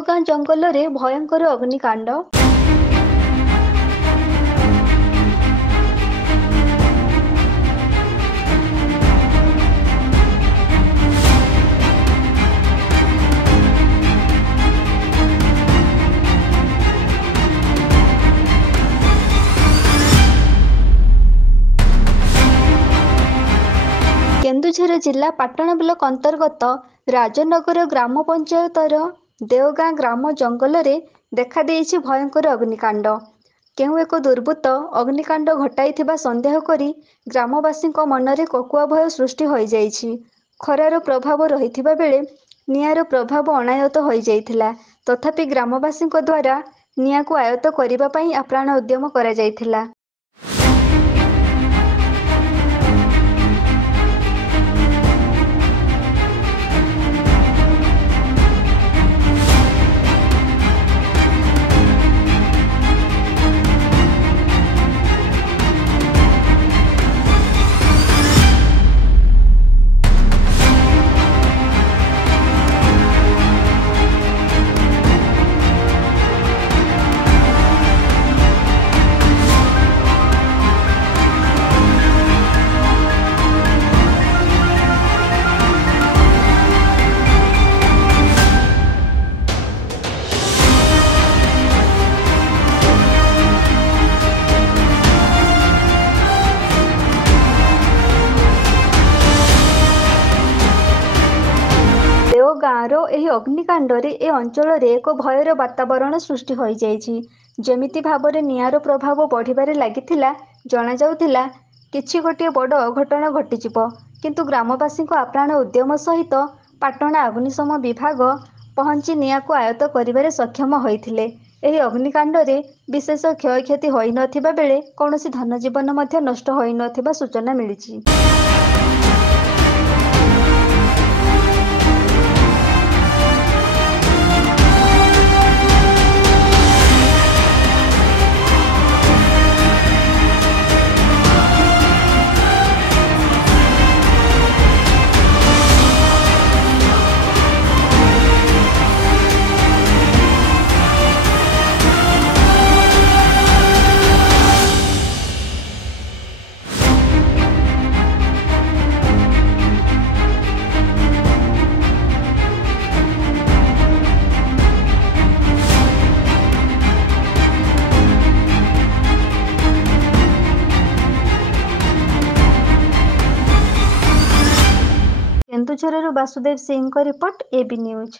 ଦେଓଗାଁ ଜଙ୍ଗଲରେ ଭୟଙ୍କର ଅଗ୍ନିକାଣ୍ଡ। କେନ୍ଦୁଝର ଜିଲ୍ଲା ପାଟଣା ବ୍ଲକ ଅନ୍ତର୍ଗତ ରାଜନଗର ଗ୍ରାମ ପଞ୍ଚାୟତର ଦେଓଗାଁ ଗ୍ରାମ ଜଙ୍ଗଲରେ ଦେଖାଦେଇଛି ଭୟଙ୍କର ଅଗ୍ନିକାଣ୍ଡ। କେଉଁ ଏକ ଦୁର୍ବୃତ୍ତ ଅଗ୍ନିକାଣ୍ଡ ଘଟାଇଥିବା ସନ୍ଦେହ କରି ଗ୍ରାମବାସୀଙ୍କ ମନରେ କୋକୁଆ ଭୟ ସୃଷ୍ଟି ହୋଇଯାଇଛି। ଖରାର ପ୍ରଭାବ ରହିଥିବା ବେଳେ ନିଆଁର ପ୍ରଭାବ ଅଣାୟତ୍ତ ହୋଇଯାଇଥିଲା। ତଥାପି ଗ୍ରାମବାସୀଙ୍କ ଦ୍ୱାରା ନିଆଁକୁ ଆୟତ୍ତ କରିବା ପାଇଁ ଆପ୍ରାଣ ଉଦ୍ୟମ କରାଯାଇଥିଲା। ଦେଓଗାଁର ଏହି ଅଗ୍ନିକାଣ୍ଡରେ ଏ ଅଞ୍ଚଳରେ ଏକ ଭୟର ବାତାବରଣ ସୃଷ୍ଟି ହୋଇଯାଇଛି। ଯେମିତି ଭାବରେ ନିଆଁର ପ୍ରଭାବ ବଢ଼ିବାରେ ଲାଗିଥିଲା, ଜଣାଯାଉଥିଲା କିଛି ଗୋଟିଏ ବଡ଼ ଅଘଟଣ ଘଟିଯିବ। କିନ୍ତୁ ଗ୍ରାମବାସୀଙ୍କ ଆପ୍ରାଣ ଉଦ୍ୟମ ସହିତ ପାଟଣା ଅଗ୍ନିଶମ ବିଭାଗ ପହଞ୍ଚି ନିଆଁକୁ ଆୟତ୍ତ କରିବାରେ ସକ୍ଷମ ହୋଇଥିଲେ। ଏହି ଅଗ୍ନିକାଣ୍ଡରେ ବିଶେଷ କ୍ଷୟକ୍ଷତି ହୋଇନଥିବା ବେଳେ କୌଣସି ଧନଜୀବନ ମଧ୍ୟ ନଷ୍ଟ ହୋଇନଥିବା ସୂଚନା ମିଳିଛି। କେନ୍ଦୁଝରରୁ ବାସୁଦେବ ସିଂଙ୍କ ରିପୋର୍ଟ, AB ନ୍ୟୁଜ।